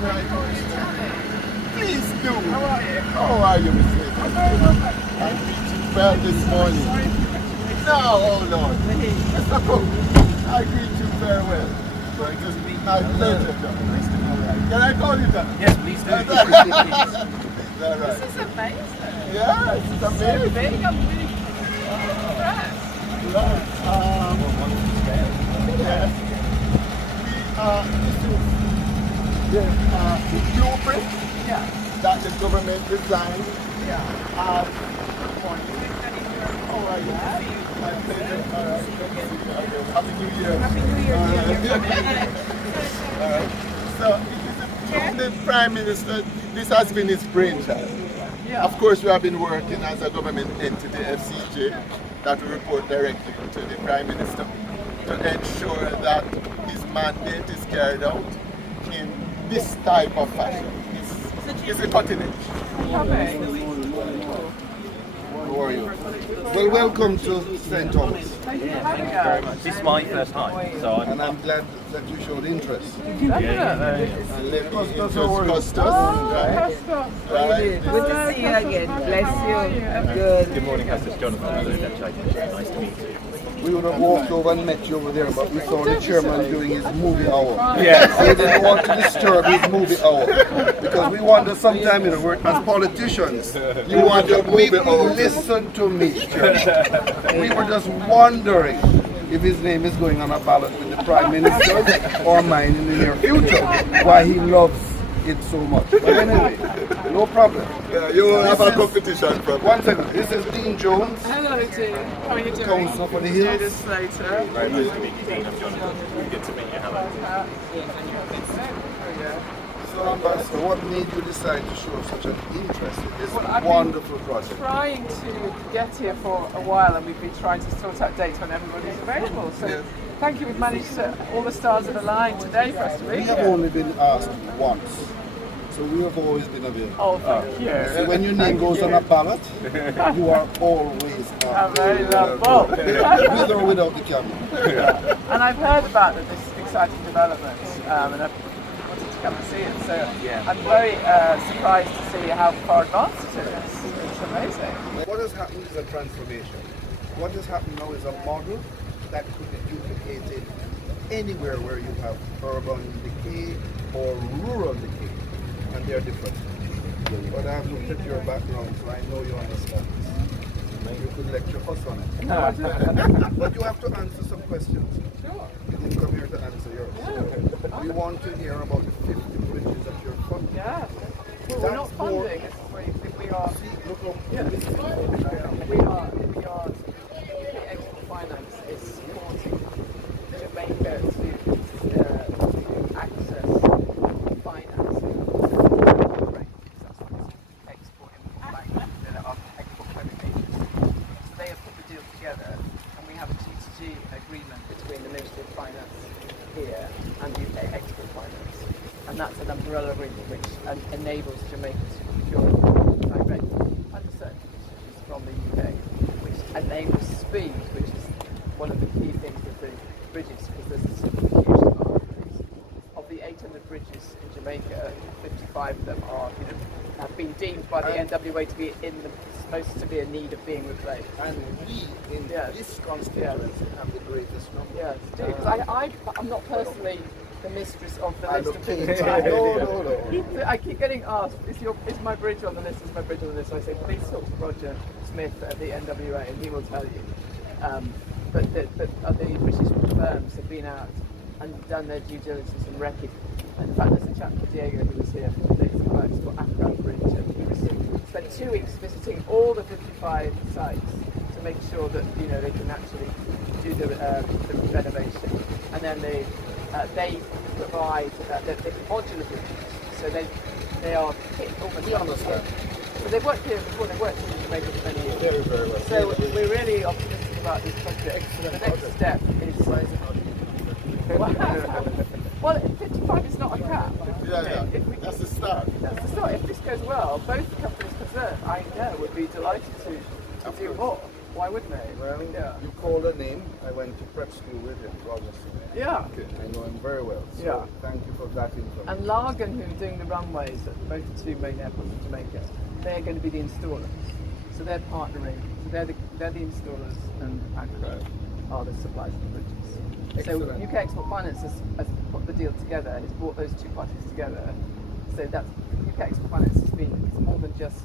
Very nice. Please do. How are you? How are you, Mr. I'm very well, thank you. I greet you well this morning. Sorry. No, oh Lord. I greet you very well. It is my pleasure, John. Can I call you that? Yes, please do. Is that right? This is amazing. Yeah, it's So amazing. big, I'm really impressed. Right. Yes. This is the blueprint Yeah. that the government designed. Yeah. All Oh, right. My pleasure. All right. Happy New Year. Happy New Year to you. All right. So, the Prime Minister, this has been his brainchild. Yeah. Of course, we have been working as a government entity, FCJ, that will report directly to the Prime Minister to ensure that his mandate is carried out in this type of fashion. It's a cutting edge. How are you? Well, welcome to St. Thomas. Thank you for Thank having you very us. much. This is my first time, so And I'm glad that you showed interest. Definitely. And let me introduce Custos. Oh, Right? Custos. Right? Good to see you again. Bless you. I'm good. good morning, Hester. Jonathan. Nice to meet you. We would have walked over and met you over there, but we saw the chairman doing his movie hour. Yes. We didn't want to disturb his movie hour. Because we wonder sometime, you know, we're, as politicians, you want to listen to me. We were just wondering if his name is going on a ballot with the Prime Minister or mine in the near future. Why he loves it so much. But anyway, no problem. Yeah, you will have a competition from. One second. This is Dean Jones, Hello, Dean. How are you doing? Councillor for the Jada Hills. Slater. Very nice to meet you, Dean. I'm Jonathan. Good to meet you. Hello. So, Ambassador, what made you decide to show such an interest in this Well, I've been wonderful project? Trying to get here for a while, and we've been trying to sort out dates when everybody's available. So thank you. We've managed to, all the stars have aligned today for us to be We have here. only been asked once, so we have always been available. Oh, thank So you. when your name goes on a ballot, you are always I'm very lovable. with or without the camera. And I've heard about this exciting development, and I've wanted to come and see it. So I'm very surprised to see how far advanced it is. It's amazing. What has happened is a transformation. What has happened now is a model that could be duplicated anywhere where you have urban decay or rural decay, and they're different. But I have looked at your background, so I know you understand this. You could lecture us on it. But you have to answer some questions. Sure. You didn't come here to answer yours. We want to hear about the 50 bridges that you're funding. Yeah. Well, we're not funding. We are. See, look up. Yeah. We are. The Export Finance is supporting Jamaica to access financing. That's what it's export bank, export credit agency. So they have put the deal together, and we have a G2G agreement between the Ministry of Finance here and the UK Export Finance, and that's an umbrella agreement which enables Jamaica to procure direct under certain conditions from the UK, which enables speed, which is one of the key things with the bridges, because there's this huge demand. Of the 800 bridges in Jamaica, 55 of them are, have been deemed by the NWA to be supposed to be in need of being replaced. And we in this constituency have the greatest number. Yes, because I'm not personally the mistress of the list of Okay. things. No. I keep getting asked, is my bridge on the list? Is my bridge on the list? I say, please talk to Roger Smith at the NWA, and he will tell you. But the British firms have been out and done their due diligence and recce. And in fact, there's a chap called Diego who was here for days ago for Accra Bridge, and he spent 2 weeks visiting all the 55 sites to make sure that they can actually do the renovation. And then they provide the modular bridges, so they are almost. We understand. So they've worked here before. They've worked in Jamaica for many years. Very, very well. So we're really optimistic about this project. The next step is. Well, 55 is not a cap. Yeah. That's the start. That's the start. If this goes well, both companies concerned, I know, would be delighted to do more. Why wouldn't they? Well, Yeah. you called a name. I went to prep school with him, Roger. Yeah. I know him very well. So Yeah. thank you for that information. And Largan, who are doing the runways at both the two main airports in Jamaica, they're going to be the installers. So they're partnering. So they're the installers, and Acro are the suppliers of the bridges. Excellent. So UK Export Finance has put the deal together and has brought those two parties together. So that's UK Export Finance has been, it's more than just,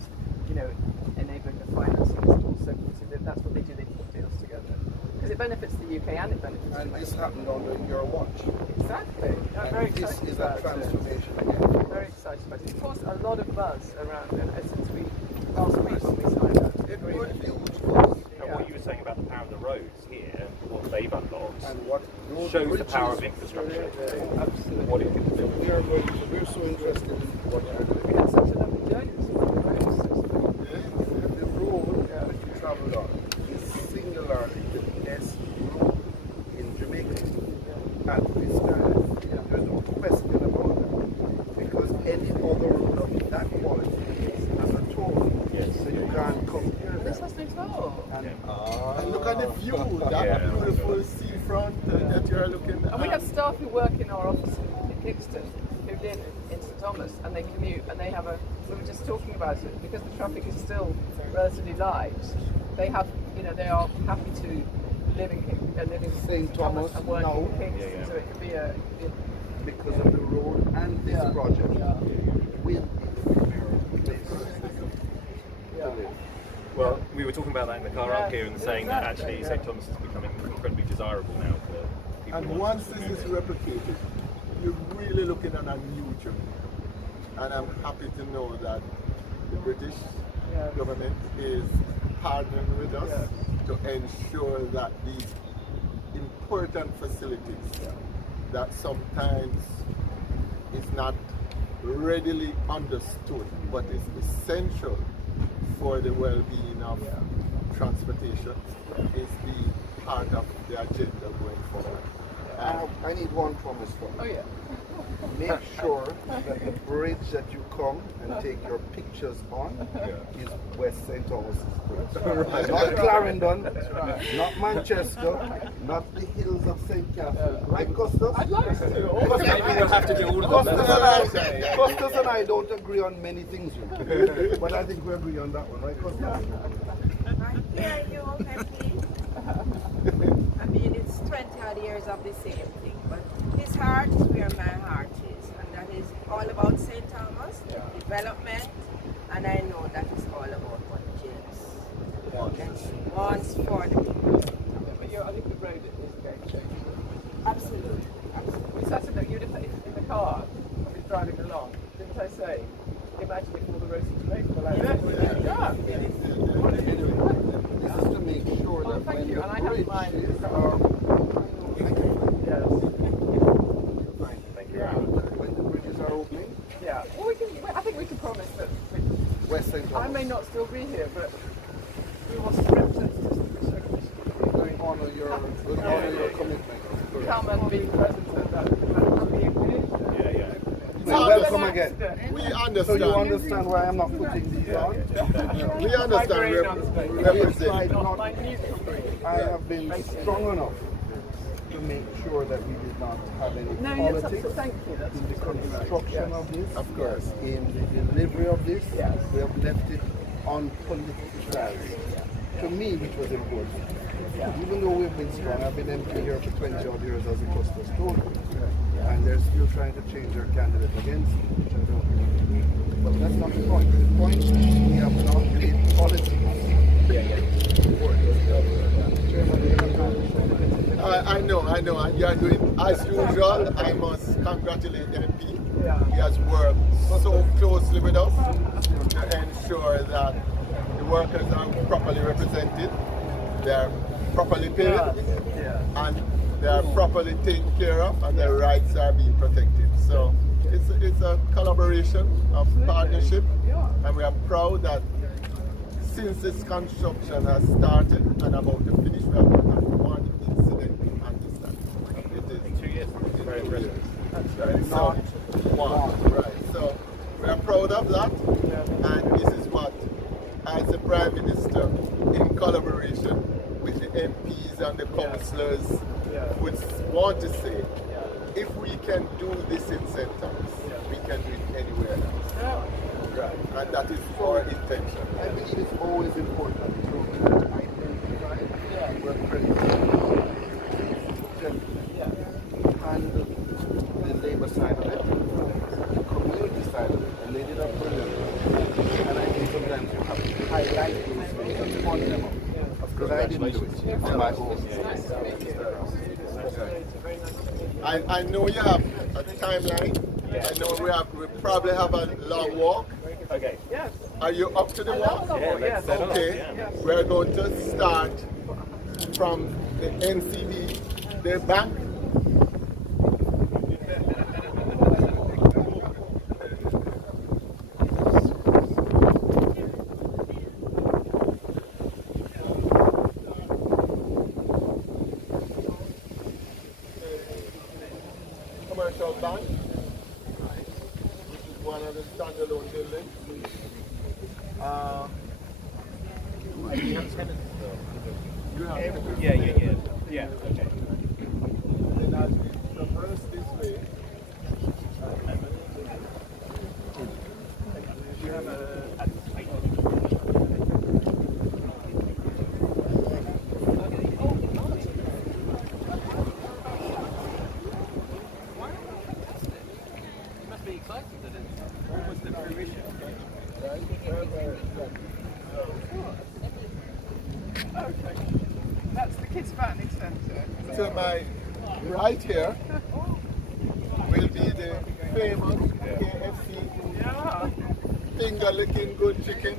enabling the financing. It's also, that's what they do, they put deals together. Because it benefits the UK and it benefits And the this happened under your watch. Exactly. I'm very And this excited is about a transformation it. again. Very excited about it. It's caused a lot of buzz around since last week when we signed that agreement. And what you were saying about the power of the roads here, what they've unlocked, And what those shows the power of bridges- infrastructure. Absolutely. What it can do. We're so interested in what you're doing. We had such a lovely journey this morning. The road that you traveled on is singularly the best road in Jamaica at this time. There's no question about that. Because any other road of that quality has a toll. Yes. So you can't compare This that. has no toll. And look at the view, that Yeah. beautiful seafront that you're looking at. And we have staff who work in our office in Kingston who live in St Thomas and they commute and they have we were just talking about it, because the traffic is still relatively light, they have, they are happy to live in St. Thomas and work now. in Kingston, Yeah, yeah. so it could be a Because of the road and this Yeah. project Yeah. will be the premier place to yeah. live. Well, we were talking about that in the car up here and saying that exactly, actually yeah. St Thomas is becoming incredibly desirable now for people. And who want once to this move is here. replicated, you're really looking at a new Jamaica. And I'm happy to know that the British Yeah. government is partnering with us Yes. to ensure that these important facilities that sometimes is not readily understood but is essential for the well-being of transportation is the part of the agenda going forward. I need one promise from Oh you. yeah. Make sure that the bridge that you come and take your pictures on is West St. Thomas's Bridge. Not Clarendon, not Manchester, not the hills of St. Catherine. Right, Costas? I'd like to. Maybe we'll have to do all of them. Costas and I don't agree on many things, but I think we agree on that one, right, Costas? I hear you, happy. I mean, it's 20 odd years of the same thing, but his heart is where my heart is, and that is all about St. Thomas, development, and I know that is all about what James wants for the people. But I think the road is a game changer. Absolutely, absolutely. We sat in the car when we were driving along. Didn't I say, imagine if all the roads in Jamaica were like that? This is to make sure Oh, that thank when you. the And I have mine. bridges are Yes. Thank you. when the bridges are opening, Yeah. Well, I think we can promise that. West St. Thomas. I may not still be here, but we want some representatives of the British We'll honor your commitment. come and be present at that happy occasion. Yeah, yeah. Well, welcome again. We So understand. you understand why I'm not putting these on? We understand. We represent. Not minute green. I have been strong enough to make sure that we did not have any No, yes, politics thank you. That's in the construction of this, Of course. in the delivery of this. Yes. We have left it unpoliticized. To me, which was important. Even though we've been strong, I've been MP here for 20 odd years as a Costas told me. And they're still trying to change their candidate against me, which I don't really. But that's not the point. The point is we have not made politics. I know, and you are doing as usual. I must congratulate the MP. He has worked so closely with us to ensure that the workers are properly represented, they are properly paid, and they are properly taken care of, and their rights are being protected. So it's a collaboration of partnership, and we are proud that since this construction has started and about to finish, we have not had one incident on this site. It is 2 years. Very impressive. that's right. So, one, right. So we are proud of that, and this is what, as the Prime Minister, in collaboration with the MPs and the councillors, would want to say, if we can do this in St. Thomas, we can do it anywhere else. Right. And that is our intention. I believe it's always important to identify where credit and the labor side of it, the community side of it, and they did a brilliant. And I think sometimes you have to highlight these things and point them up. Because I didn't do it on my own. I know you have a timeline. I know we probably have a long walk. Okay. Yes. Are you up to the walk? Yeah, let's set off, Okay. yeah. We're going to start from the NCB, the bank. Commercial bank. This is one of the standalone buildings. You have tenants You have Yeah, okay. And as we traverse this way, You have a must be excited that it's almost the fruition. Okay. That's the Kids Fattening Centre. to my right here will be the famous KFC Yeah. finger licking good chicken.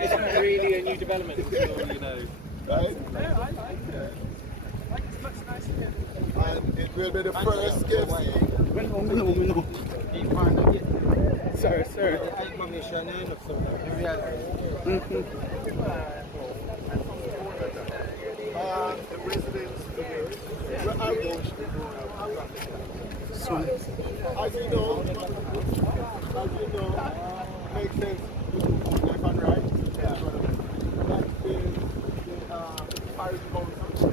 It's really a new development until, you know. Right? Yeah, I like it. It's much nicer here. And it will be the first KFC. Sorry, sir. The residents were arranged. As you know, makes sense left and right. That is the parish council,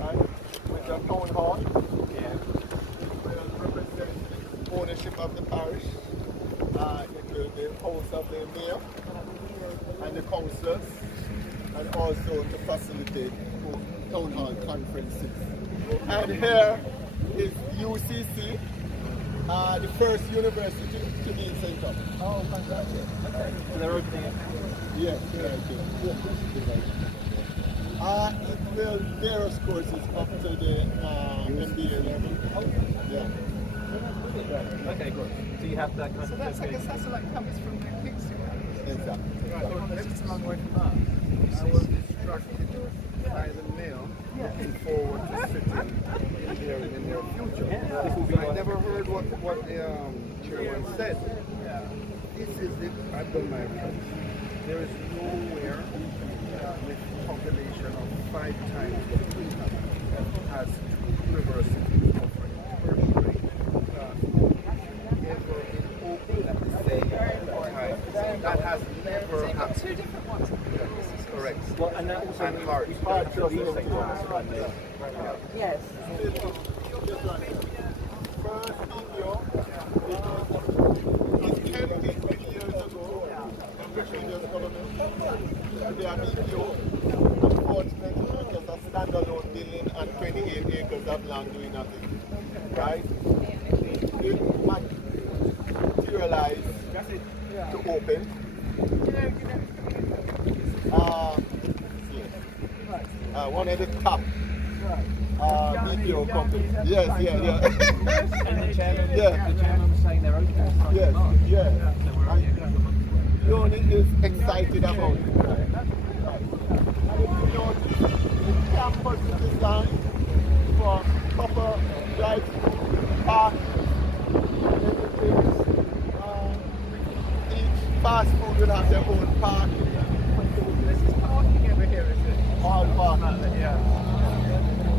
right? With the town hall. It will represent ownership of the parish. It will be the house of the mayor and the councillors, and also to facilitate town hall conferences. And here is UCC, the first university to be in St. Thomas. Oh, fantastic. Okay. So they're opening it. Yes, right here. It will various courses up to the MBA level. Yeah. Okay, good. So you have that kind So of. that's like a satellite campus from the Kingston. Exactly. Right. It's a long way from that. I was instructed by the mayor looking forward to sitting in their future. I never heard what the chairman said. This is it. I've done my research. There is nowhere with population of 5 times what we have has 2 universities offering tertiary ever been open at the same time. That has never happened. 2 different ones. Correct. Well, and that also And hard. we start to leave St. Thomas, right? Yes. First video is 10 years ago, the previous government, they are BPO, unfortunately just a standalone building and 28 acres of land doing nothing. Right? It materialized to open. One of the top BPO companies. Yes. And the chairman, Yeah. the chairman was saying they're open starting Yes, March. yeah. So we're only a couple of months away. Leonie is excited about it. And if you notice, the campus is designed for proper drive-through, parking, everything. Each fast food will have their own parking. This is parking over here, is it? All parking. Yeah.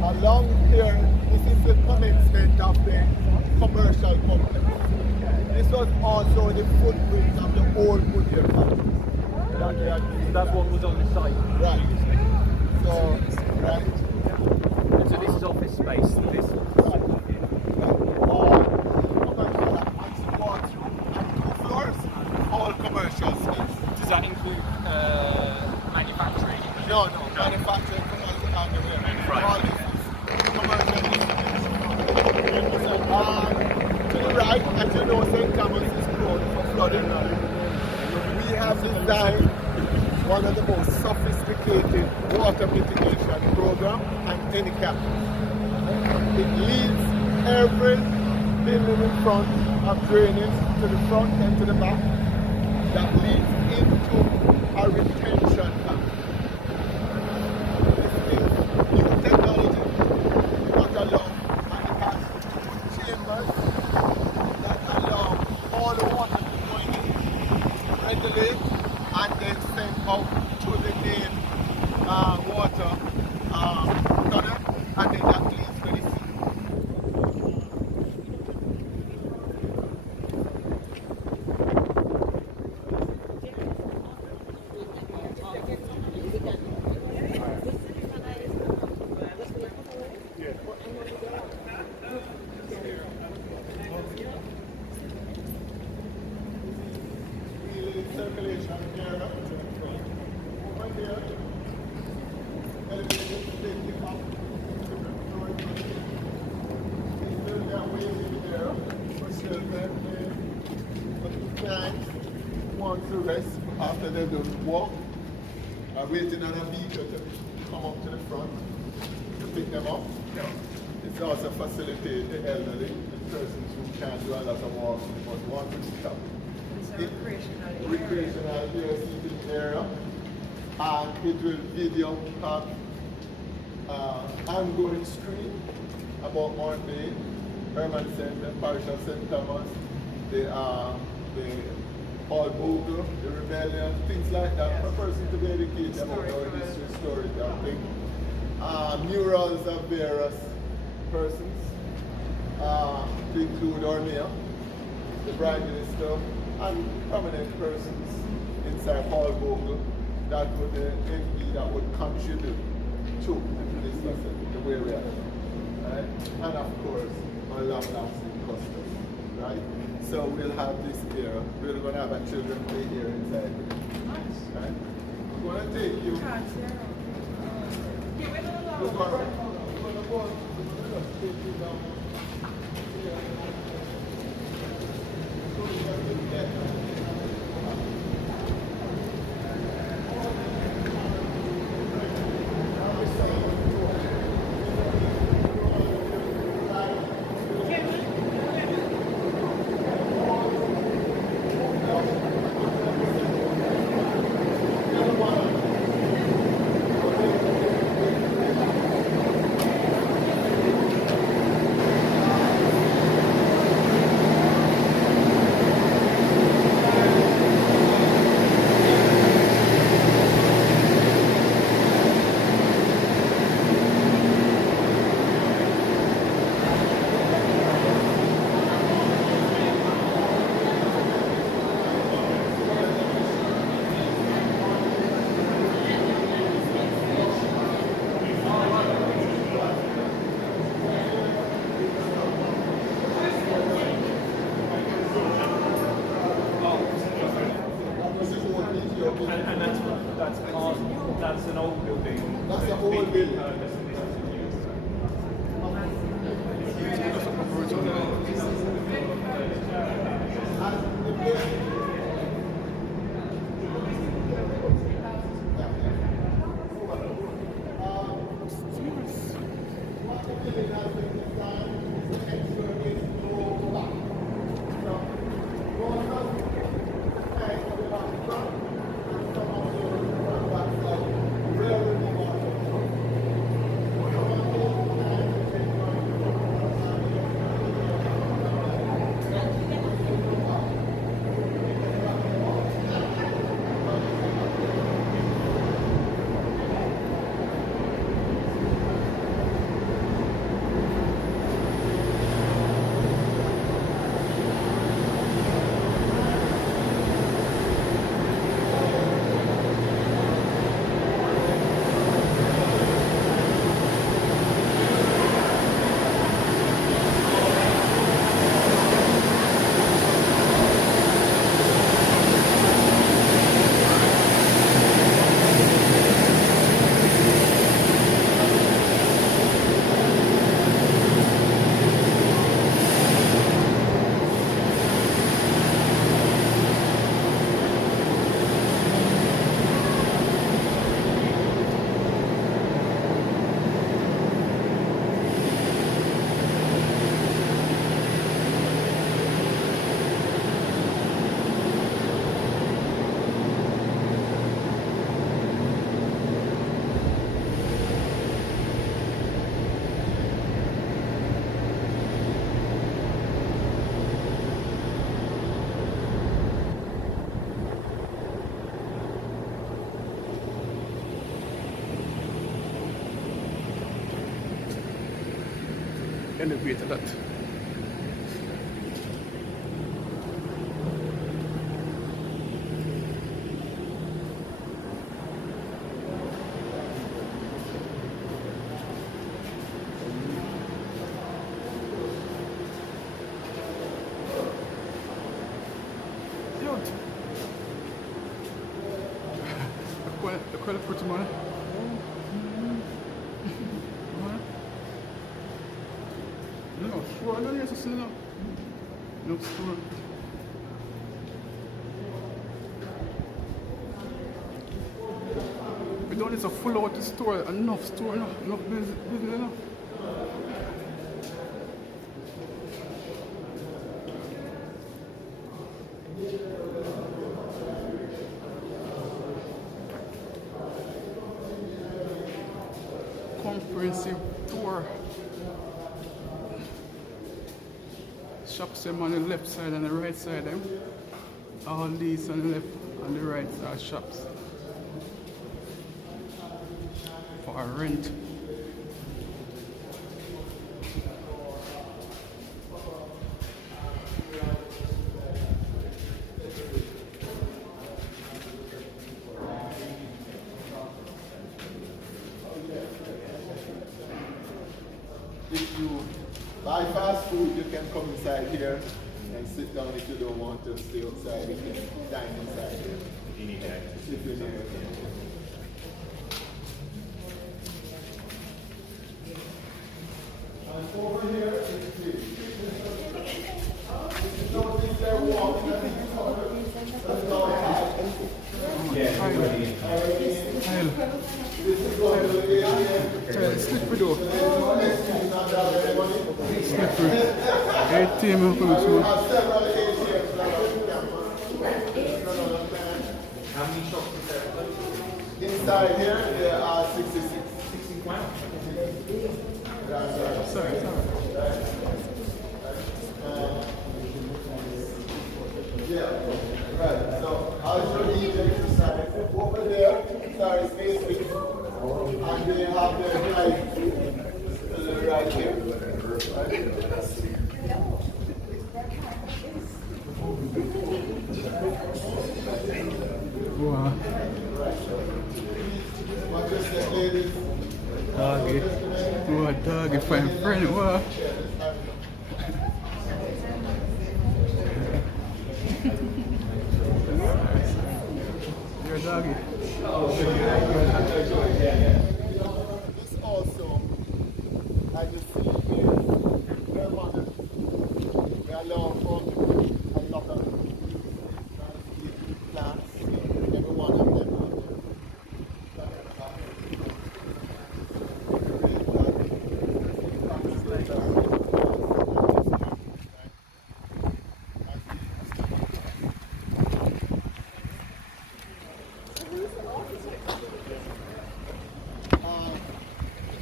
Along here, this is the commencement of the commercial complex. This was also the footprint of the old Goodyear factory. That's what was on the site. Right. So, right. And so this is office space. This. Right. All floors, all commercial space. Does that include manufacturing? No. Manufacturing commercial on the way. Right. All this is commercial distribution. To the right, as you know, St. Thomas is prone for flooding. We have designed one of the most sophisticated water mitigation program on any campus. It leads every building in front of drainage to the front and to the back that leads into a retention tank. This is new technology that allows, and it has chambers that allow all the water to go in, regulate, and then send out to the main water tunnel, and then that leads to the sea. Circulation here up to the front. Over here, elevators taking up different floors. Still got waiting there for children for the clients who want to rest after they've done walk. Are waiting on a vehicle to come up to the front to pick them up. It's also facilitate the elderly, the persons who can't do a lot of walking but want to stop. It's a recreational Recreational seating area, and it will video ongoing stream about Morant Bay, Herman Center, Parish of St. Thomas, the Paul Bogle, the Rebellion, things like that, for a person to be educated about our history, story, that thing. Murals of various persons, to include our mayor, the Prime Minister, and prominent persons inside Paul Bogle that would MP that would contribute to the police facility, the way we are, right? And of course, our long-lasting customers, right? So we'll have this here. We're going to have a children play here inside, right? We're going to take you. We're going to go. Take you down. And that's an old building. That's an old building. elevated that. Quite a pretty man. No, sure, no, yes, I see that. No, sure. We don't need to full out the store, enough business enough. Comprehensive tour. Shops them on the left side and the right side them. All these on the left and the right are shops. For rent. If you buy fast food, you can come inside here and sit down. If you don't want to stay outside, you can dine inside here. If you need that. If you need it. And over here is the notice they're walking. That's not high. This is going to the area. Slippery though. Slippery. 18 minutes. How many shops is there? Inside here, there are 66. 61? Sorry. Yeah, right. So I'll show you the exercise. Over there, sorry, space with. And they have the right here. Wow. What is the ladies? Doggy. Wow, doggy, fine friend. Wow. You're a doggy. This also, I just see here, their mother. We allow all the a lot of plants, every one of them out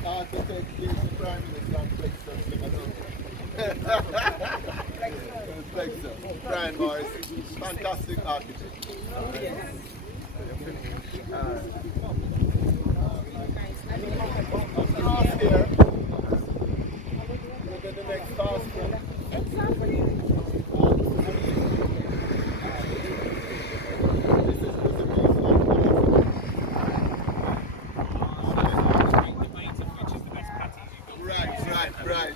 Architect is the Prime Minister and Plexus. Brian Morris, fantastic architect. Across here, look at the next fast food. Right.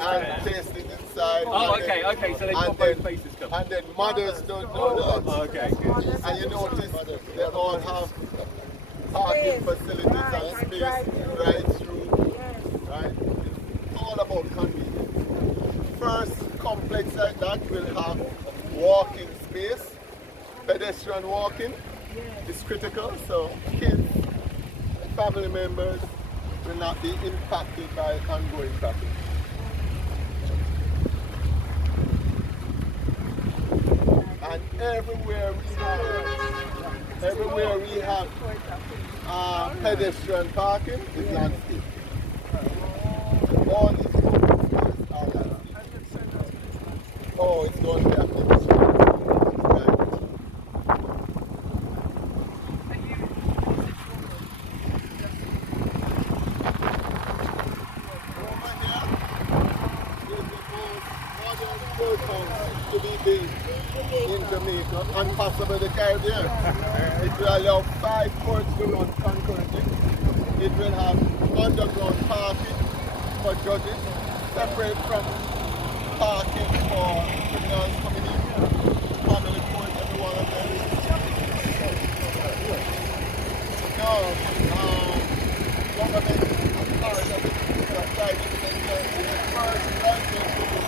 And tasting inside. Oh, okay, so they've got both faces covered. And then mothers don't know that. Oh, okay, good. And you notice they all have parking facilities and space right through. Right? It's all about convenience. First complex like that will have walking space, pedestrian walking is critical, so kids, family members will not be impacted by ongoing traffic. And everywhere we have pedestrian parking is landscape. All these open spaces are landscape. Oh, it's going to be a in Jamaica and possibly the Caribbean. It will allow 5 courts to run concurrently. It will have underground parking for judges, separate from parking for criminals coming in, family court, every one of them. Now, government as part of it, the private sector, the first license to do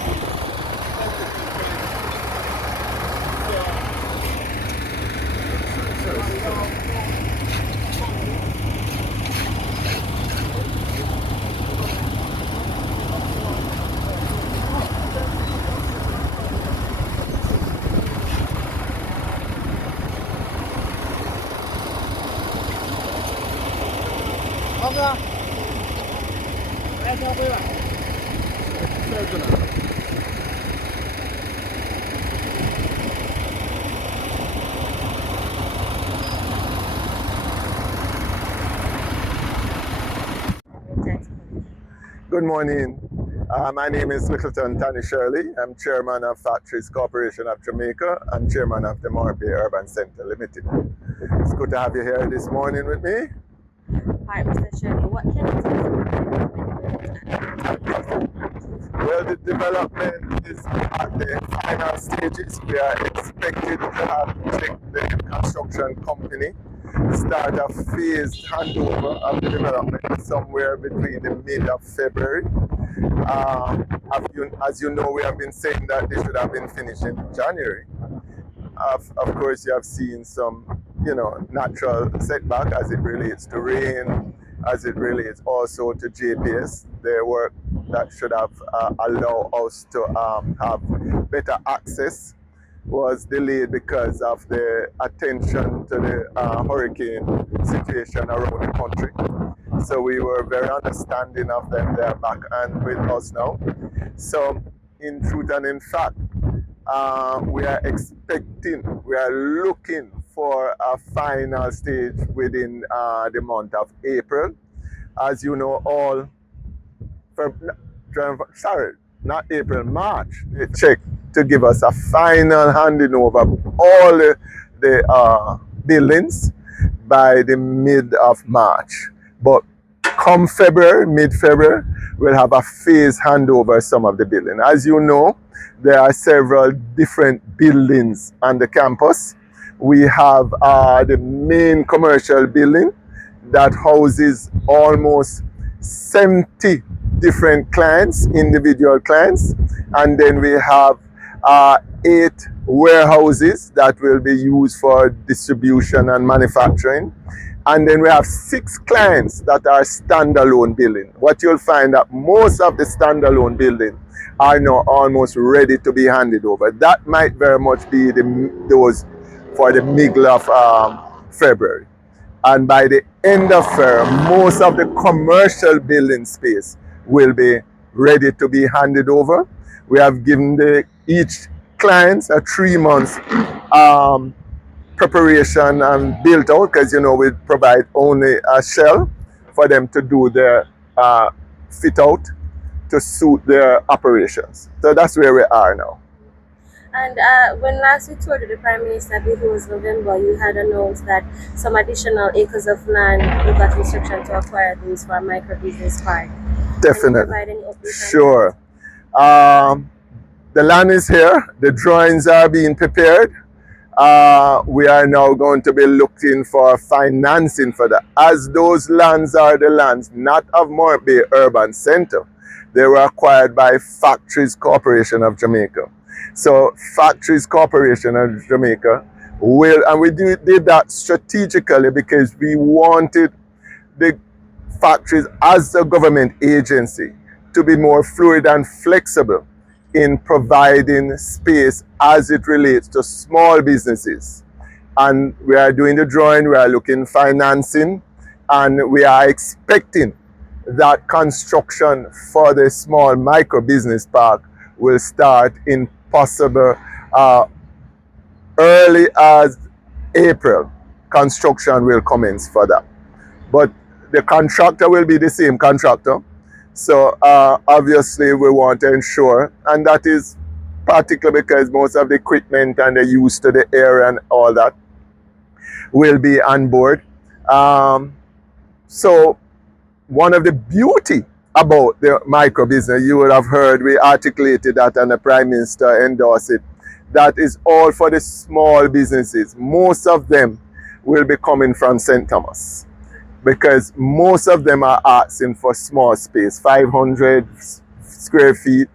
Good morning. My name is Littleton Tanny Shirley. I'm chairman of Factories Corporation of Jamaica and chairman of the Morant Urban Center Limited. It's good to have you here this morning with me. Hi, Mr. Shirley. What can you tell us about Well, the development is at the final stages. We are expected to have the construction company start a phased handover of the development somewhere between the mid of February. As you know, we have been saying that they should have been finished in January. Of course, you have seen some, natural setback as it relates to rain, as it relates also to JPS. The work that should have allowed us to have better access was delayed because of the attention to the hurricane situation around the country. So we were very understanding of them. They're back and with us now. So in truth and in fact, we are looking for a final stage within the month of April. As you know, March, they checked to give us a final handing over of all the buildings by the mid of March. But come February, mid-February, we'll have a phase handover of some of the buildings. As you know, there are several different buildings on the campus. We have the main commercial building that houses almost 70 different clients, individual clients. And then we have 8 warehouses that will be used for distribution and manufacturing. And then we have 6 clients that are standalone building. What you'll find that most of the standalone building are now almost ready to be handed over. That might very much be those for the middle of February. And by the end of February, most of the commercial building space will be ready to be handed over. We have given each client a 3 months preparation and built out, because we provide only a shell for them to do their fit out to suit their operations. So that's where we are now. And when last we toured the Prime Minister, I believe it was November, you had announced that some additional acres of land, you got instruction to acquire those for a micro business park. Definitely. Provide any updates? Sure. The land is here. The drawings are being prepared. We are now going to be looking for financing for that. As those lands are the lands not of Morant Bay Urban Center, they were acquired by Factories Corporation of Jamaica. So Factories Corporation of Jamaica will, and we did that strategically because we wanted the factories as a government agency to be more fluid and flexible in providing space as it relates to small businesses. And we are doing the drawing, we are looking financing, and we are expecting that construction for the small micro business park will start in possible early as April. Construction will commence for that. But the contractor will be the same contractor. So obviously we want to ensure, and that is particularly because most of the equipment and the use to the area and all that will be on board. So one of the beauty about the micro business, you would have heard we articulated that and the Prime Minister endorsed it, that is all for the small businesses. Most of them will be coming from St. Thomas because most of them are asking for small space, 500 square feet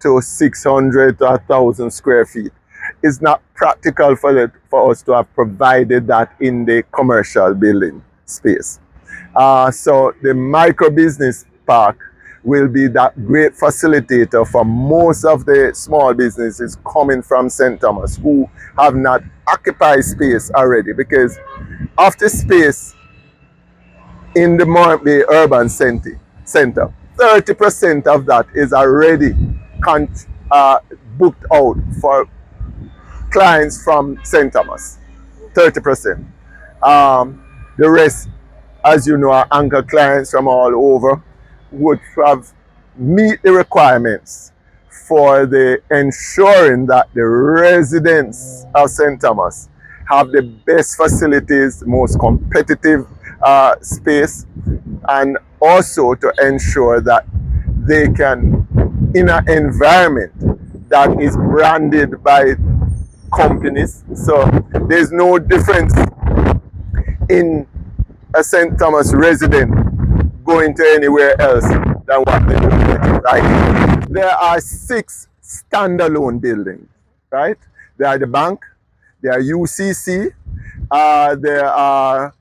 to 600 to 1,000 square feet. It's not practical for us to have provided that in the commercial building space. So the micro business park will be that great facilitator for most of the small businesses coming from St. Thomas who have not occupied space already, because of the space in the Morant Bay Urban Center, 30% of that is already booked out for clients from St. Thomas, 30%. The rest, as you know, are anchor clients from all over, would have meet the requirements for the ensuring that the residents of St. Thomas have the best facilities, most competitive space, and also to ensure that they can, in an environment that is branded by companies. So there's no difference in a St. Thomas resident going to anywhere else than what they do, right? There are 6 standalone buildings, right? There are the bank, there are UCC, there are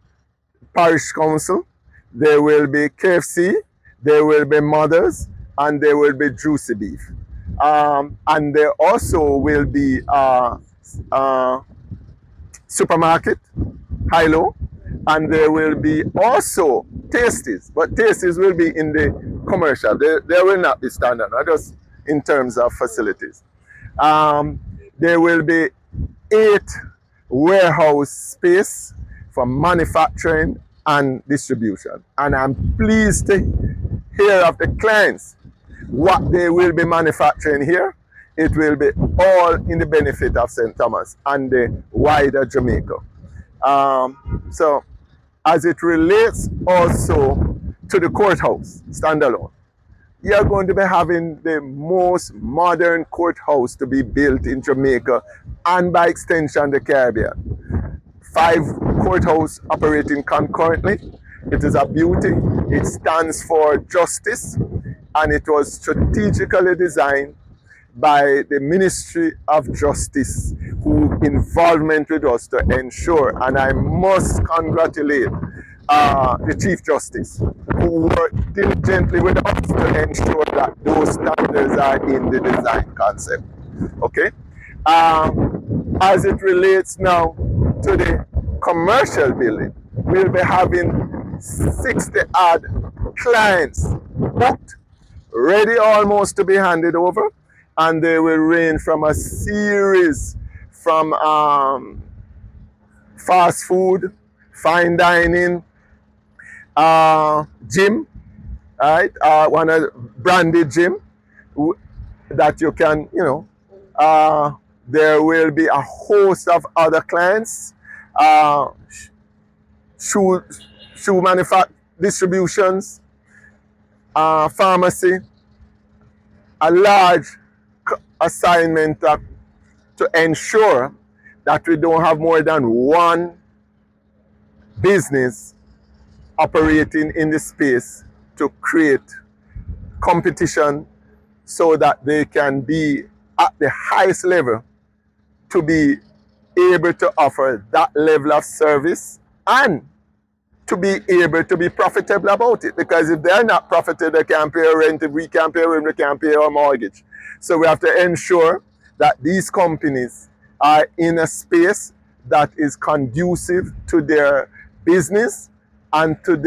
parish council, there will be KFC, there will be Mothers, and there will be Juicy Beef. And there also will be supermarket, high-low, and there will be also Tasties, but Tasties will be in the commercial. They will not be standard, not just in terms of facilities. There will be 8 warehouse space for manufacturing and distribution. And I'm pleased to hear of the clients what they will be manufacturing here. It will be all in the benefit of St. Thomas and the wider Jamaica. So as it relates also to the courthouse, standalone, you're going to be having the most modern courthouse to be built in Jamaica and by extension the Caribbean. 5 courthouses operating concurrently. It is a beauty. It stands for justice, and it was strategically designed by the Ministry of Justice, who involvement with us to ensure, and I must congratulate the Chief Justice, who worked diligently with us to ensure that those standards are in the design concept. Okay? As it relates now to the commercial building, we'll be having 60 odd clients booked, ready almost to be handed over, and they will range from a series from fast food, fine dining, gym, right? One branded gym that you can, you know, there will be a host of other clients, shoe manufacturing, distributions, pharmacy, a large assignment to ensure that we don't have more than one business operating in the space, to create competition so that they can be at the highest level to be able to offer that level of service and to be able to be profitable about it. Because if they're not profitable, they can't pay rent. If we can't pay rent, we can't pay our mortgage. So we have to ensure that these companies are in a space that is conducive to their business and to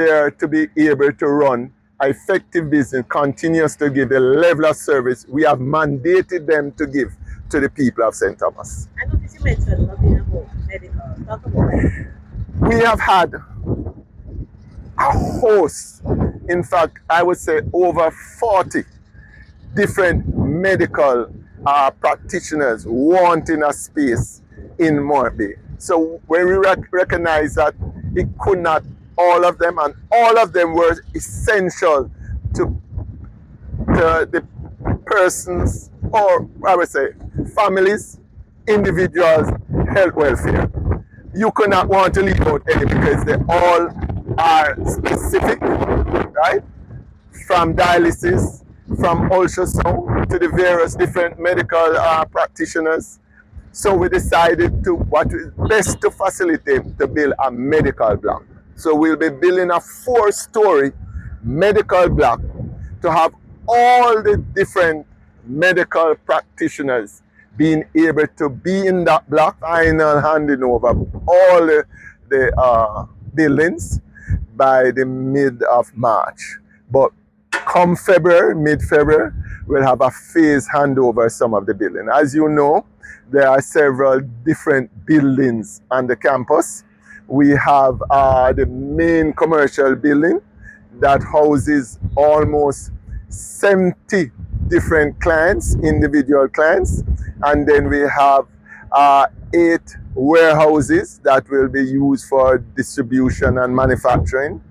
be able to run effective business, continues to give the level of service we have mandated them to give to the people of St. Thomas. I noticed you mentioned nothing about medical. Talk about it. We have had a host, in fact, I would say over 40 different medical practitioners wanting a space in Morant Bay. So when we recognize that it could not all of them, and all of them were essential to the persons, or I would say families, individuals, health welfare. You could not want to leave out any because they all are specific, right? From dialysis, from ultrasound to the various different medical practitioners. So we decided to what is best to facilitate to build a medical block. So we'll be building a 4-story medical block to have all the different medical practitioners being able to be in that block, final handing over all the buildings by the mid of March. But come February, mid-February, we'll have a phase handover some of the building. As you know, there are several different buildings on the campus. We have the main commercial building that houses almost 70 different clients, individual clients. And then we have 8 warehouses that will be used for distribution and manufacturing.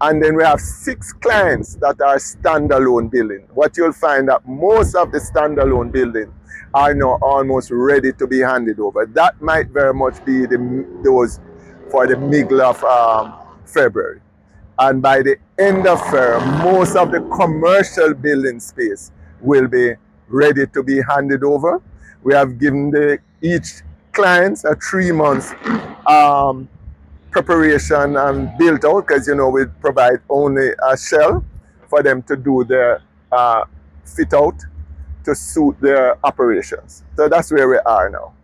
And then we have 6 clients that are standalone building. What you'll find that most of the standalone building are now almost ready to be handed over. That might very much be those for the middle of February. And by the end of February, most of the commercial building space will be ready to be handed over. We have given each client a 3 months preparation and built out, because you know we provide only a shell for them to do their fit out to suit their operations. So that's where we are now.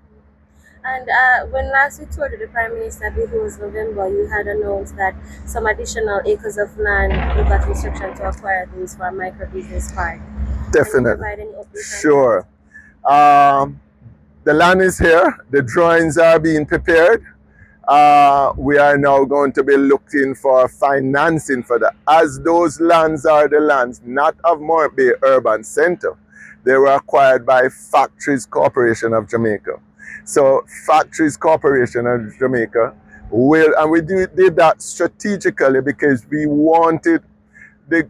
And when last we toured the Prime Minister, I believe it was November, you had announced that some additional acres of land, you got instruction to acquire those for a micro business park. Definitely. Sure. The land is here. The drawings are being prepared. We are now going to be looking for financing for that. As those lands are the lands not of Morant Bay Urban Center, they were acquired by Factories Corporation of Jamaica. So Factories Corporation of Jamaica will, and we did that strategically because we wanted the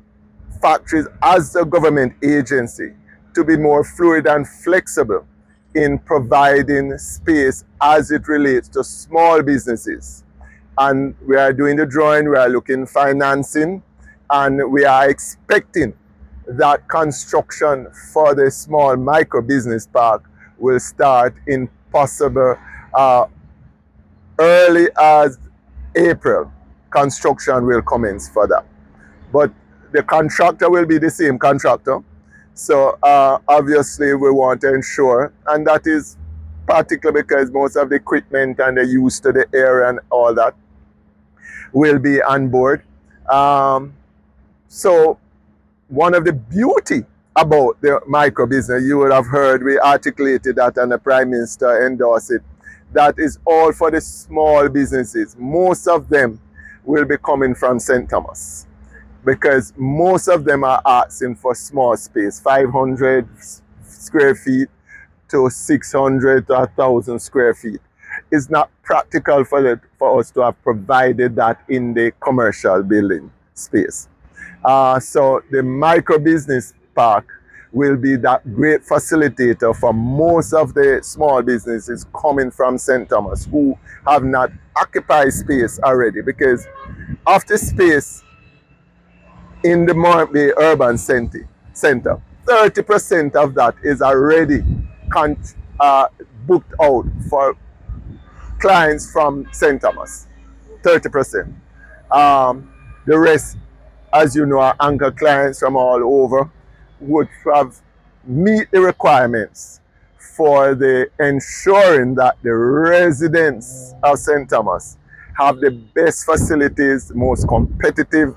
factories as a government agency to be more fluid and flexible in providing space as it relates to small businesses. And we are doing the drawing, we are looking financing, and we are expecting that construction for the small micro business park will start in possible early as April. Construction will commence for that. But the contractor will be the same contractor. So obviously we want to ensure, and that is particularly because most of the equipment and the use to the area and all that will be on board. So one of the beauty about the micro business, you would have heard we articulated that and the Prime Minister endorsed it, that is all for the small businesses. Most of them will be coming from St. Thomas, because most of them are asking for small space, 500 square feet to 600 to 1,000 square feet. It's not practical for us to have provided that in the commercial building space. So the micro business park will be that great facilitator for most of the small businesses coming from St. Thomas who have not occupied space already, because of the space in the Morant Bay Urban Center, 30% of that is already booked out for clients from St. Thomas, 30%. The rest, as you know, are anchor clients from all over, would have meet the requirements for the ensuring that the residents of St. Thomas have the best facilities, most competitive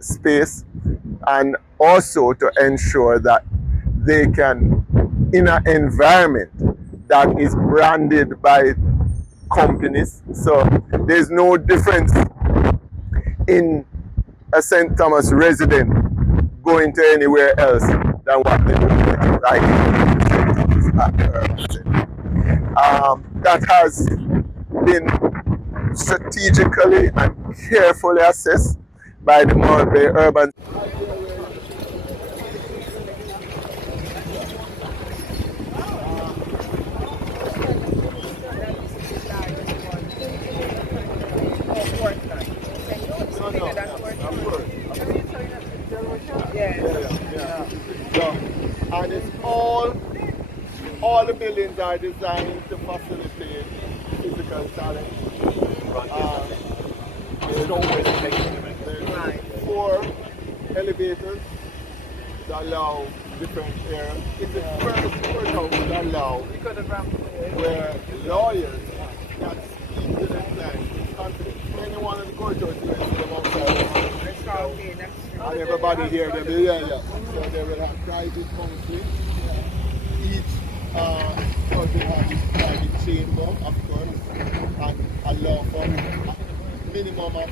space, and also to ensure that they can, in an environment that is branded by companies. So there's no difference in a St. Thomas resident going to anywhere else than what they do, right? at the urban center. That has been strategically and carefully assessed by the Morant Bay Urban. And it's all the buildings are designed to facilitate physical talent. There's always a case to it. There's 4 elevators that allow different areas. It's the first courthouse that allow where lawyers can speak to their clients with confidence. Anyone in the courthouse will see them outside. And everybody here, they'll be So they will have private counseling. Each person has his private chamber, of course, and a law firm. Minimum of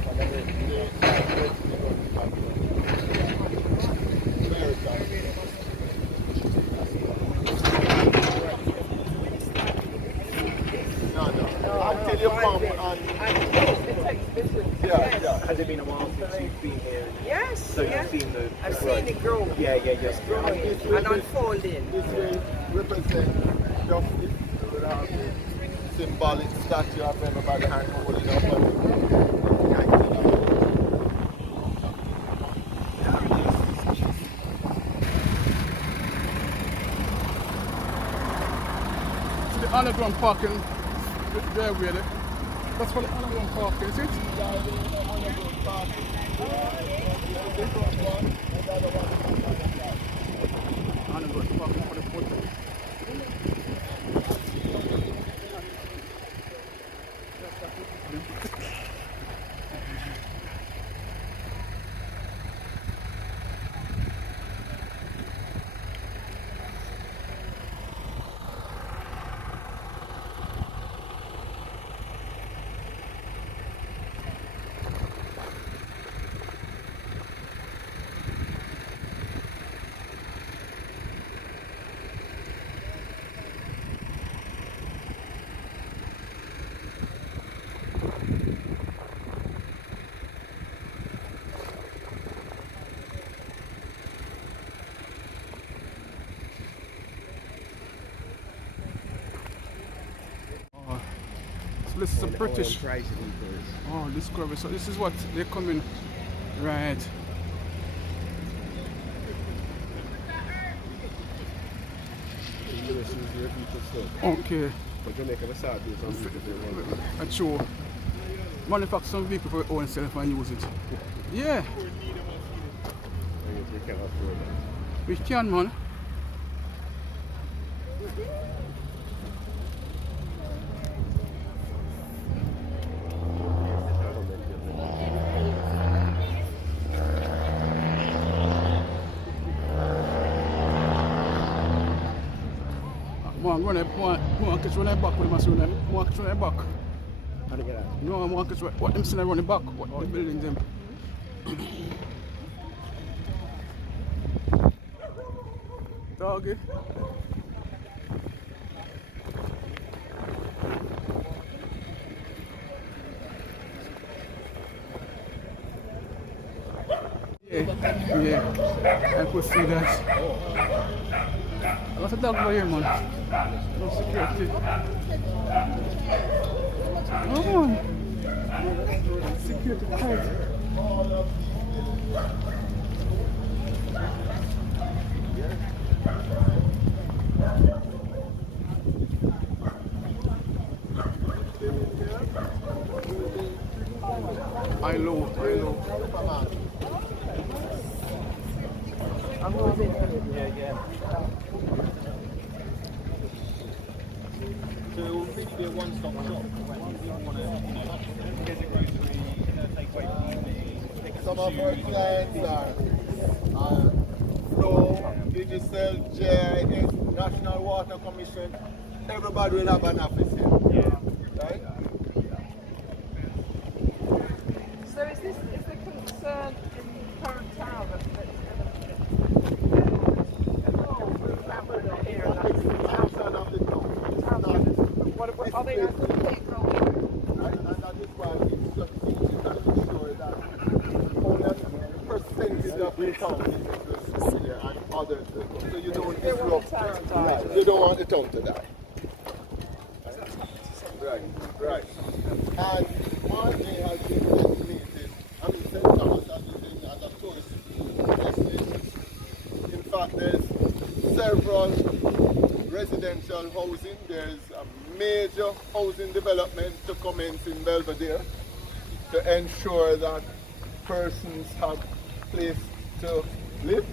until you come and Has it been a while since you've been here? Yes, So yes. you've seen the I've growth? seen it grow. Yeah. Growing and unfolding. this will represent justice. We will have a symbolic statue of everybody hand holding up. The underground parking there with it. That's for the underground parking, is it? Underground parking for the foot. So this is a British. Oh, Discovery. So this is what they're coming, right? Okay. That's true. Manufacture some vehicle for your own self and use it. Yeah. We can, man. More catch run back with them. More catch run back. How do you get that? No, more catch what them saying running back. What the building them. Doggy. Yeah, I could see that. What's a dog over here, man? No security. Come on. Security tight. I low. Yeah. So it will really be a one-stop shop. You want to get a grocery, take away from the Some of our clients are Flow, Digital, JIS, National Water Commission. Everybody will have an office here. Right? So is the concern in the current town that Right? And that is why we succeeded and ensure that only a percentage of the town is to come there and others will come. So you don't disrupt. Right. You don't want the town to die. Right, right. And Marley has been designated, St. Thomas has been designated as a tourist destination. In fact, there's several residential housing. There's a major housing development to commence in Belvedere to ensure that persons have place to live,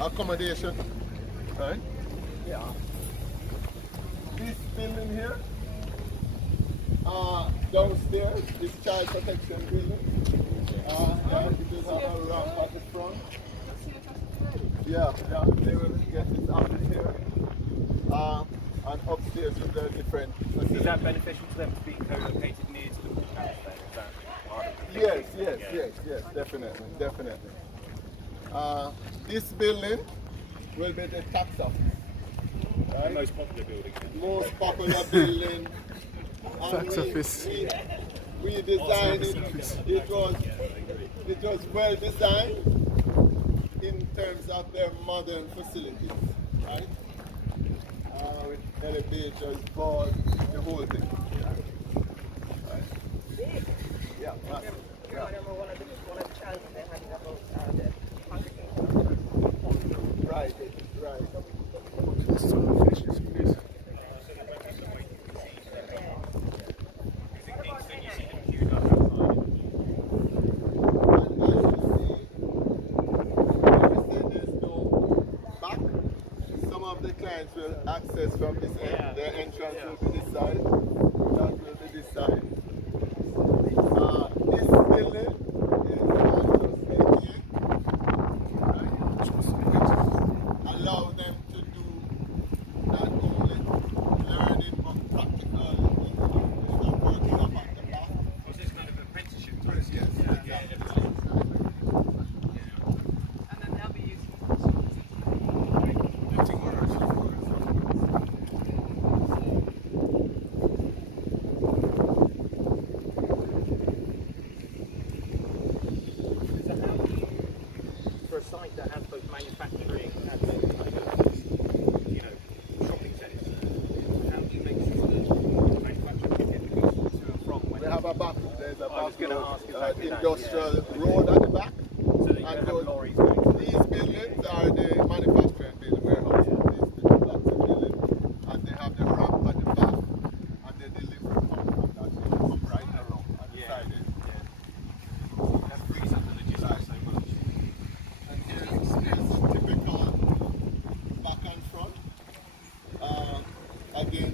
accommodation, right? Yeah. This building here, downstairs, this child protection building. Yeah, it does have a ramp at the front. Yeah, they will get this office here. And upstairs with the different facilities. Is that beneficial to them to be co-located near to the courthouse then? Is that part of the Yes, definitely. This building will be the tax office. Right? The most popular building. Most popular building. Tax office. We designed it. It was well designed in terms of their modern facilities, right? With elevators, boards, the whole thing. Right? Yeah, massive. I remember one of the challenges they had about the congregation. Right. Will access from this end. Their entrance will be this side. That will be this side. This building is just ATA. Allow them to do not only learning but practical working up at the back. Was this kind of apprenticeship? Yes. And then they'll be using For a site that has both manufacturing and shopping centres, how do you make sure that manufacturing can get the goods to and from? We have a back. There's a I was going to ask exactly that, industrial road at the back. So that you don't have lorries going through. These buildings are the manufacturing building warehouses. These lots of buildings, and they have the ramp at the back, and the delivery pump that will come right around on the side. That frees up the logistics so much. And here's typical back and front. Again,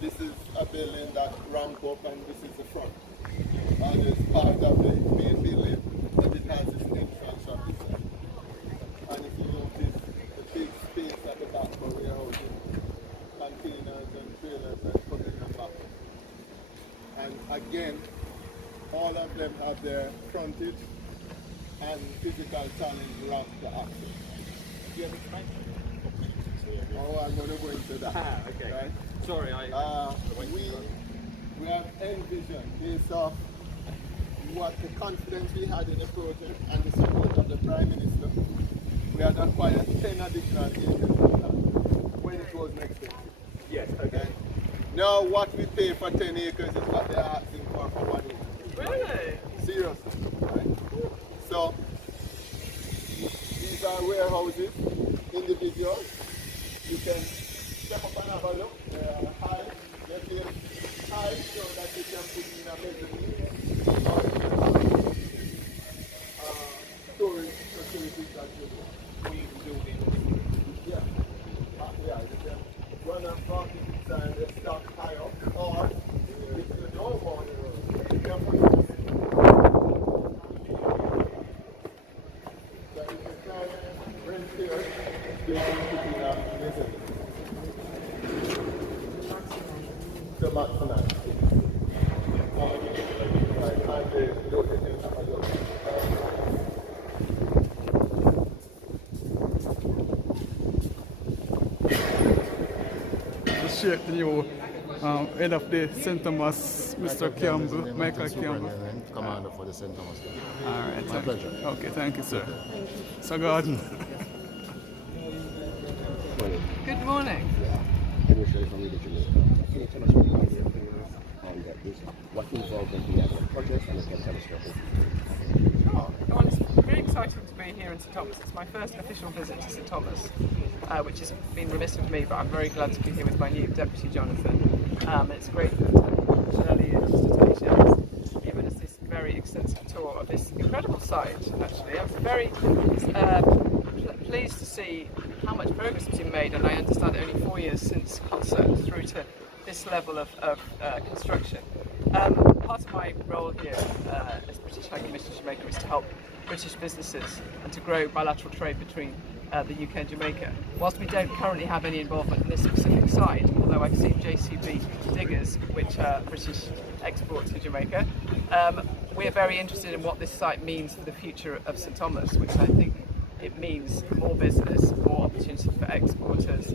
this is a building that ramp up, and this is the front. And it's part of the main building, but it has this entrance from this side. And if you notice, the big space at the back for warehousing, containers and trailers and putting them back. And again, all of them have their frontage and physical challenge ramp to access. Do you have expansion? Oh, I'm going to go into that. Okay. Right? Sorry, We have envisioned based off what the confidence we had in the project and the support of the Prime Minister. We had acquired 10 additional acres when it was next year. yes, okay. Now what we pay for 10 acres is what they're asking for 1 acre. Really? Seriously. Right? So these are warehouses, individuals. You can step up and have a look. They are high. They feel high so that you can put in a mezzanine or storage facilities that you do. Or you can build in. Yeah. You can run and park it inside the stock high up, or if you don't want it, you can put it that if you can rent here, you can put in a mezzanine. The maximum. Right, and the locating of a lot. The shape the new Head of the St. Thomas, Mr. Campbell, Michael Campbell. Commander for the St. Thomas. All right. My pleasure. Okay, thank you, sir. So, Gordon. Good morning. What involvement do you have in the project, and you can tell us your Well, it's very exciting to be here in St Thomas. It's my first official visit to St Thomas, which has been remiss of me, but I'm very glad to be here with my new deputy, Jonathan. It's great that Shirley and Mr. Tasia has given us this very extensive tour of this incredible site, actually. I'm very pleased to see how much progress has been made, and I understand only 4 years since concept through to this level of construction. Part of my role here as British High Commissioner to Jamaica is to help British businesses and to grow bilateral trade between the UK and Jamaica. Whilst we don't currently have any involvement in this specific site, although I've seen JCB diggers, which are British exports to Jamaica, we're very interested in what this site means for the future of St Thomas, which I think it means more business, more opportunity for exporters.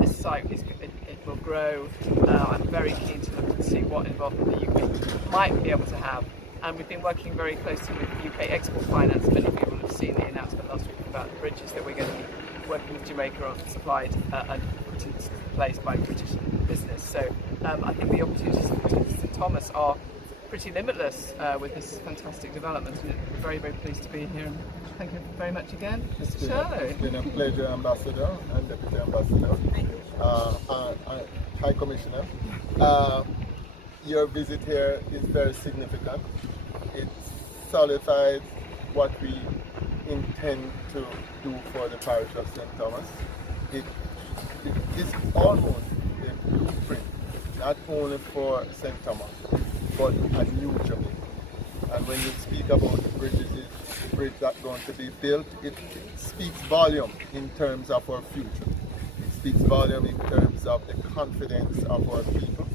This site it will grow. I'm very keen to look and see what involvement the UK might be able to have. And we've been working very closely with UK Export Finance. Many people will have seen the announcement last week about the bridges that we're going to be working with Jamaica on, supplied and put in place by British business. So I think the opportunities for St Thomas are pretty limitless with this fantastic development, and we're very, very pleased to be here. And thank you very much again, Mr. Shirley. It's been a pleasure, Ambassador and Deputy Ambassador. High Commissioner. Your visit here is very significant. It solidifies what we intend to do for the parish of St. Thomas. It is almost a blueprint, not only for St. Thomas, but a new Jamaica. And when you speak about the bridge that's going to be built, it speaks volume in terms of our future. It speaks volume in terms of the confidence of our people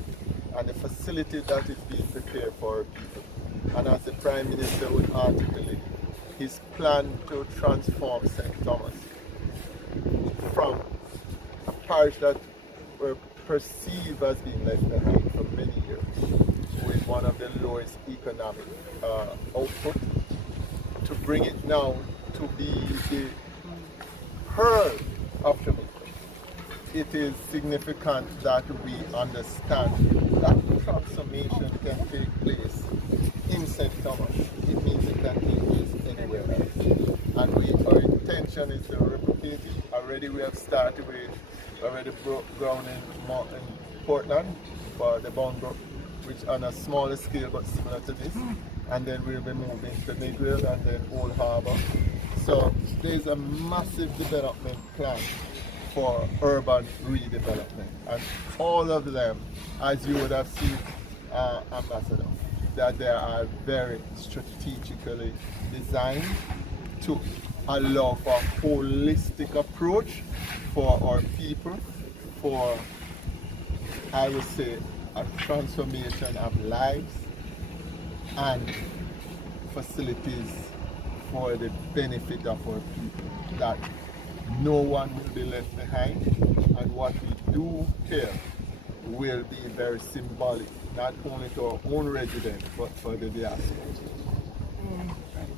and the facility that is being prepared for our people. And as the Prime Minister would articulate, his plan to transform St. Thomas from a parish that were perceived as being left behind for many years, with one of the lowest economic output, to bring it now to be the pearl of Jamaica. It is significant that we understand that transformation can take place in St. Thomas. It means it can take place anywhere else. And our intention is to replicate it. Already we have started with already broke ground in Portland for the Bongo, which on a smaller scale but similar to this. And then we'll be moving to Negril and then Old Harbour. So there's a massive development plan for urban redevelopment. And all of them, as you would have seen, Ambassador, that they are very strategically designed to allow for a holistic approach for our people, for, I would say, a transformation of lives and facilities for the benefit of our people, that no one will be left behind, and what we do here will be very symbolic, not only to our own residents, but for the diaspora.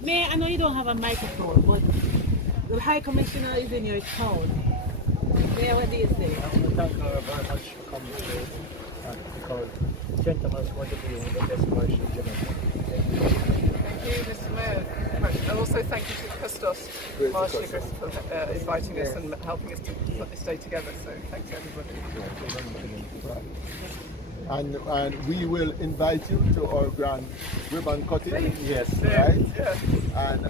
Mayor, I know you don't have a microphone, but the High Commissioner is in your town. Mayor, what do you say? I want to thank her very much for coming today, because St. Thomas is going to be one of the best parishes in Jamaica. Thank you, Mr. Mayor. And also thank you to Christos, Marshall Griffith, for inviting us and helping us to put this day together. So thanks everybody. And we will invite you to our grand ribbon cutting. Yes. Right? Yes. And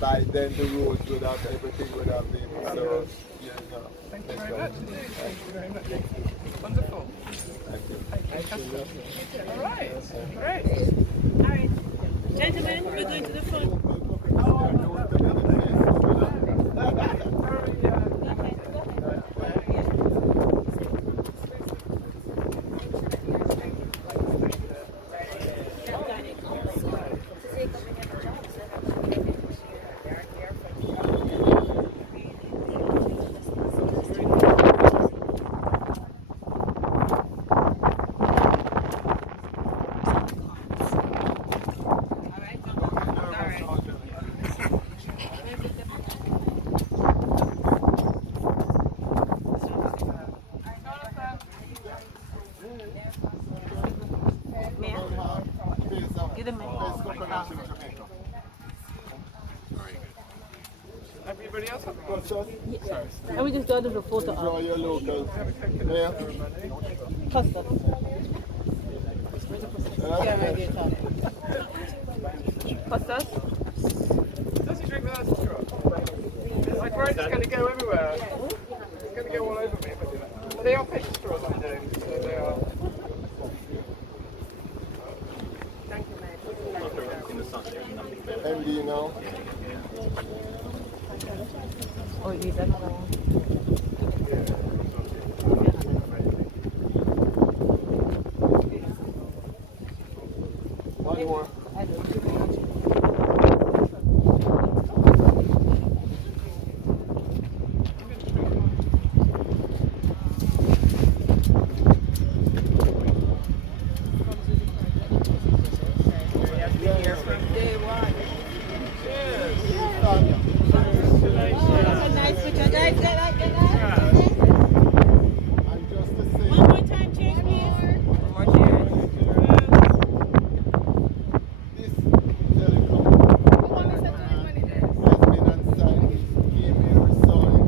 by then the roads would have, everything would have been. So, yeah, no. Thank you very much indeed. Thank you very much. Wonderful. Thank you. Thank you. All right. Great. All right. Gentlemen, we're going to the front. Give them Best coconut in Jamaica. Everybody else have What's that? And we just do a little photo Enjoy of your local. Yeah. custard. Yeah, right there, Tom. Custard? Does he drink without a straw? Like, where it's going to go everywhere. It's going to go all over me if I do that. But they are paper straws I'm doing, so they are. MD now. Oh, you need another one. One more. Here from day one. That's a nice picture. Guys, get that. And just to say, One more time, change, please. One more cheers. this telecom has been on site, came here, saw it,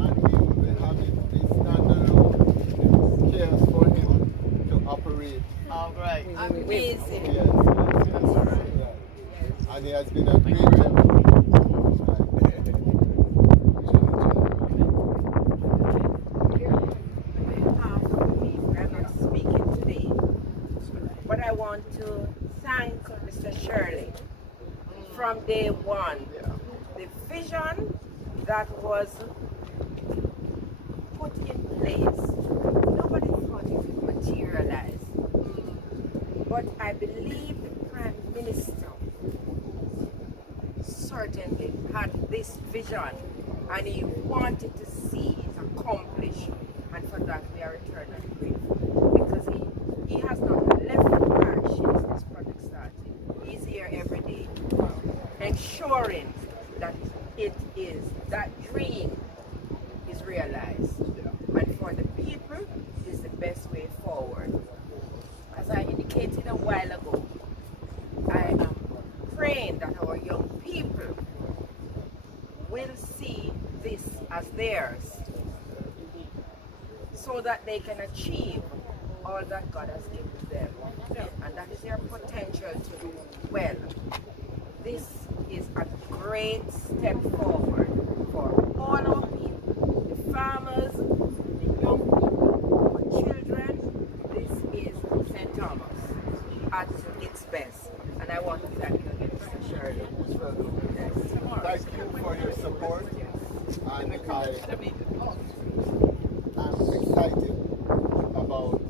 and he will have it a standalone chaos for him to operate. All right. Amazing. Yes. And he has been a great help. I'm not speaking today, but I want to thank Mr. Shirley from day one. The vision that was put in place, nobody thought it would materialize. But I believe the Prime Minister certainly had this vision and he wanted to see it accomplished, and for that we are eternally grateful, because he has not left the parish since this project started. He's here every day ensuring that that dream is realized, and for the people is the best way forward. As I indicated a while ago, I am praying that our young people will see this as theirs, so that they can achieve all that God has given them. And that is their potential to do well. This is a great step forward for all our people, the farmers, the young people, the children. This is St. Thomas at its best. And I want to thank you again, Mr. Shirley. Thank you for your support, and I'm excited about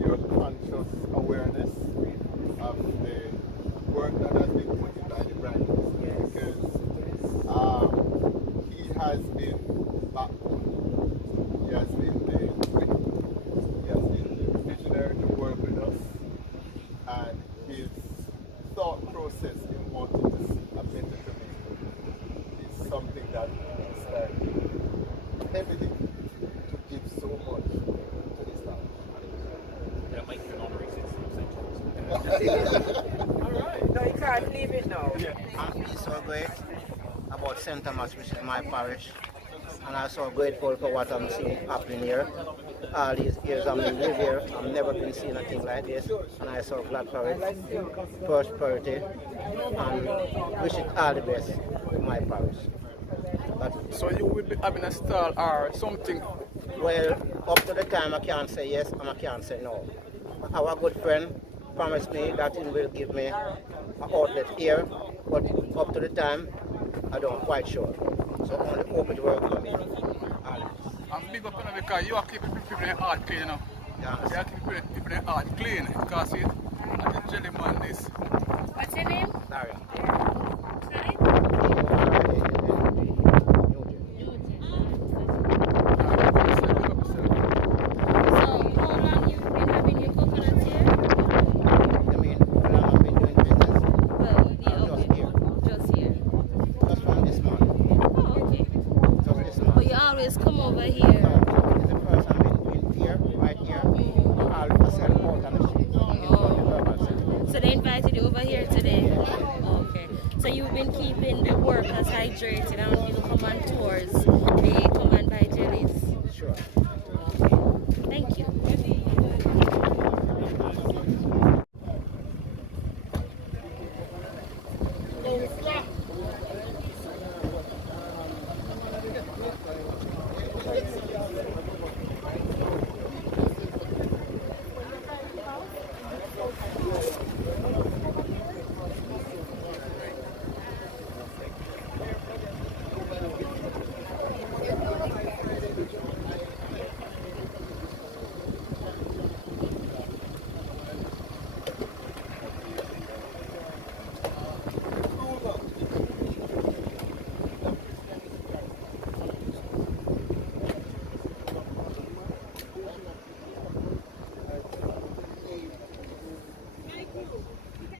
your conscious awareness of the work that has been put in by the Prime Minister, because he has been backbone. He has been the visionary to work with us, and his thought process in wanting to see a better Jamaica is something that inspired me heavily to give so much to this town. They'll make you an honorary citizen of St. All right. No, you can't leave it now. I'm feeling so great about St. Thomas, which is my parish, and I'm so grateful for what I'm seeing happening here. All these years I'm in live here, I've never been seeing a thing like this, and I'm so glad for it. Prosperity, and wish it all the best to my parish. But, So you will be having a stall or something? well, up to the time I can't say yes and I can't say no. Our good friend promised me that he will give me an outlet here, but up to the time I don't quite sure. So only hope it works for me. I'm big up on it because you are keeping people in heart clean, you know. Yeah. You are keeping people in heart clean, because see, and the jelly man is. What's your name? Sorry. Sorry? So, how long you've been having your coconuts here? I mean, how long I've been doing business? Well, yeah, Just okay. here. Just here. Just from this month. Oh, okay. Just this month. But you always come over here. It's the first I've been here, right here. I'll sell out on the street. Oh. So So they invited you over here today? Okay. So you've been keeping the workers hydrated and you come on tours, they come and buy jellies? Sure.